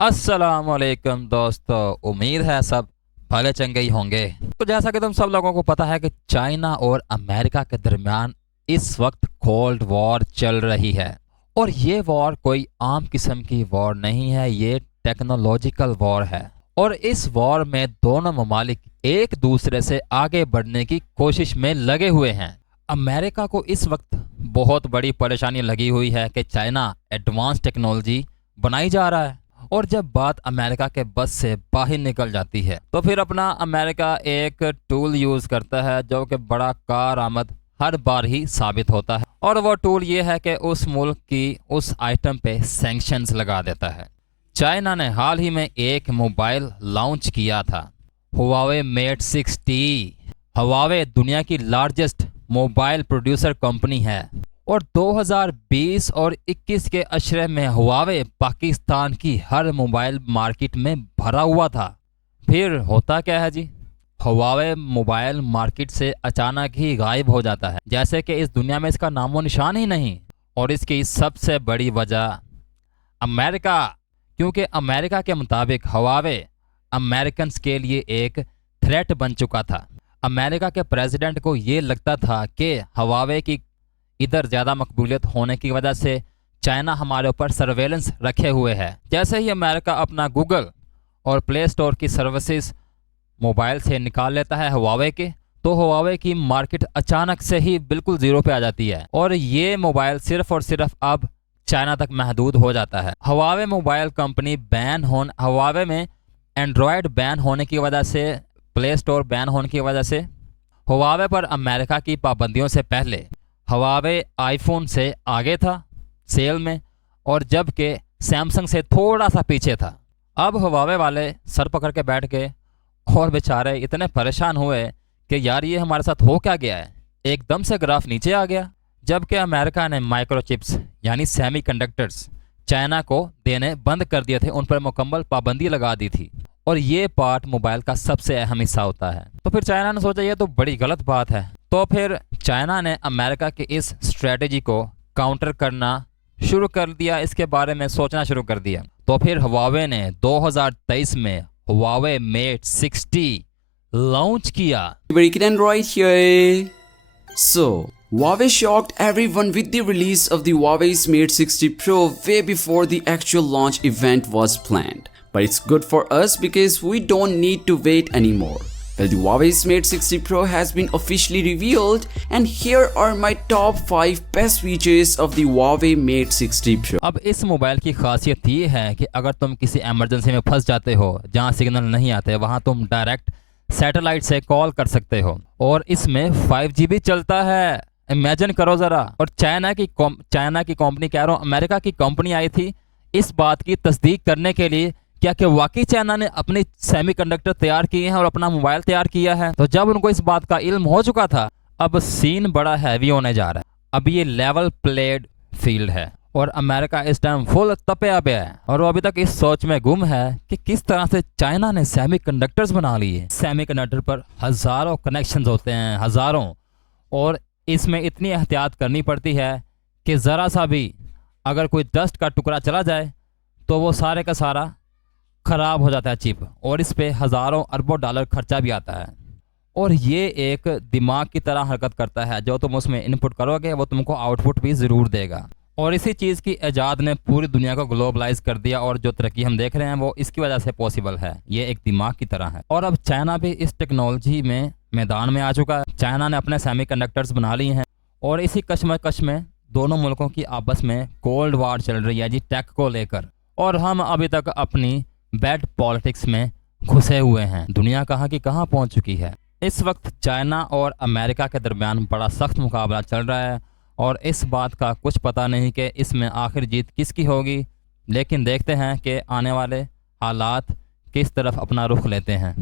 अस्सलामुअलैकुम दोस्तों, उम्मीद है सब भले चंगे ही होंगे। तो जैसा कि तुम सब लोगों को पता है कि चाइना और अमेरिका के दरमियान इस वक्त कोल्ड वॉर चल रही है। और ये वॉर कोई आम किस्म की वॉर नहीं है, ये टेक्नोलॉजिकल वॉर है। और इस वॉर में दोनों ममालिक एक दूसरे से आगे बढ़ने की कोशिश में लगे हुए हैं। अमेरिका को इस वक्त बहुत बड़ी परेशानी लगी हुई है कि चाइना एडवांस टेक्नोलॉजी बनाई जा रहा है, और जब बात अमेरिका के बस से बाहर निकल जाती है तो फिर अपना अमेरिका एक टूल यूज करता है जो कि बड़ा कारआमद हर बार ही साबित होता है। और वो टूल ये है कि उस मुल्क की उस आइटम पे सैंक्शंस लगा देता है। चाइना ने हाल ही में एक मोबाइल लॉन्च किया था, हुआवे मेट 6T। हुआवे दुनिया की लार्जेस्ट मोबाइल प्रोड्यूसर कंपनी है, और 2020 और 21 के अशरे में हुआवे पाकिस्तान की हर मोबाइल मार्केट में भरा हुआ था। फिर होता क्या है जी, हुआवे मोबाइल मार्केट से अचानक ही गायब हो जाता है, जैसे कि इस दुनिया में इसका नामो निशान ही नहीं। और इसकी सबसे बड़ी वजह अमेरिका, क्योंकि अमेरिका के मुताबिक हुआवे अमेरिकन के लिए एक थ्रेट बन चुका था। अमेरिका के प्रेसिडेंट को ये लगता था कि हुआवे की इधर ज़्यादा मकबूलियत होने की वजह से चाइना हमारे ऊपर सर्वेलेंस रखे हुए है। जैसे ही अमेरिका अपना गूगल और प्ले स्टोर की सर्विसेज मोबाइल से निकाल लेता है हुआवे के, तो हुआवे की मार्केट अचानक से ही बिल्कुल ज़ीरो पे आ जाती है, और ये मोबाइल सिर्फ और सिर्फ अब चाइना तक महदूद हो जाता है। हुआवे मोबाइल कंपनी हुआवे में एंड्रॉयड बैन होने की वजह से, प्ले स्टोर बैन होने की वजह से हुआवे पर अमेरिका की पाबंदियों से पहले हुआवे आईफोन से आगे था सेल में, और जबकि सैमसंग से थोड़ा सा पीछे था। अब हुआवे वाले सर पकड़ के बैठ गए और बेचारे इतने परेशान हुए कि यार ये हमारे साथ हो क्या गया है, एकदम से ग्राफ नीचे आ गया। जबकि अमेरिका ने माइक्रोचिप्स यानी सेमीकंडक्टर्स चाइना को देने बंद कर दिए थे, उन पर मुकम्मल पाबंदी लगा दी थी, और ये पार्ट मोबाइल का सबसे अहम हिस्सा होता है। तो फिर चाइना ने सोचा ये तो बड़ी गलत बात है, तो फिर चाइना ने अमेरिका की इस स्ट्रेटेजी को काउंटर करना शुरू कर दिया, इसके बारे में सोचना शुरू कर दिया। तो फिर हुआवे ने 2023 में हुआवे मेट 6T लॉन्च किया। American Android here. So, Huawei shocked everyone with the release of the Huawei's Mate 60 Pro way before the actual launch event was planned. But it's good for us because we don't need to wait anymore. Well, the Huawei's Mate 60 Pro has been officially revealed, and here are my top 5 best features of the Huawei Mate 60 Pro. अब इस mobile की खासियत ये है कि अगर तुम किसी इमरजेंसी में फंस जाते हो जहाँ सिग्नल नहीं आते, वहाँ तुम डायरेक्ट सैटेलाइट से कॉल कर सकते हो, और इसमें 5G भी चलता है। इमेजिन करो ज़रा। और चाइना की कंपनी कह रहा हूँ, अमेरिका की कंपनी आई थी इस बात की तस्दीक करने के लिए क्या कि वाकई चाइना ने अपनी सेमीकंडक्टर तैयार किए हैं और अपना मोबाइल तैयार किया है। तो जब उनको इस बात का इल्म हो चुका था, अब सीन बड़ा हैवी होने जा रहा है। अब ये लेवल प्लेड फील्ड है, और अमेरिका इस टाइम फुल तपया पे है, और वो अभी तक इस सोच में गुम है कि किस तरह से चाइना ने सेमीकंडक्टर्स बना लिए। सेमीकंडक्टर पर हज़ारों कनेक्शंस होते हैं, हज़ारों, और इसमें इतनी एहतियात करनी पड़ती है कि ज़रा सा भी अगर कोई डस्ट का टुकड़ा चला जाए तो वो सारे का सारा ख़राब हो जाता है चिप, और इस पे हज़ारों अरबों डॉलर खर्चा भी आता है। और ये एक दिमाग की तरह हरकत करता है, जो तुम उसमें इनपुट करोगे वो तुमको आउटपुट भी ज़रूर देगा। और इसी चीज़ की ईजाद ने पूरी दुनिया को ग्लोबलाइज कर दिया, और जो तरक्की हम देख रहे हैं वो इसकी वजह से पॉसिबल है। ये एक दिमाग की तरह है। और अब चाइना भी इस टेक्नोलॉजी में मैदान में आ चुका है। चाइना ने अपने सेमीकंडक्टर्स बना लिए हैं, और इसी कश्मकश में दोनों मुल्कों की आपस में कोल्ड वार चल रही है जी, टेक को लेकर। और हम अभी तक अपनी बैड पॉलिटिक्स में घुसे हुए हैं। दुनिया कहाँ की कहाँ पहुँच चुकी है। इस वक्त चाइना और अमेरिका के दरमियान बड़ा सख्त मुकाबला चल रहा है, और इस बात का कुछ पता नहीं कि इसमें आखिर जीत किसकी होगी। लेकिन देखते हैं कि आने वाले हालात किस तरफ अपना रुख लेते हैं।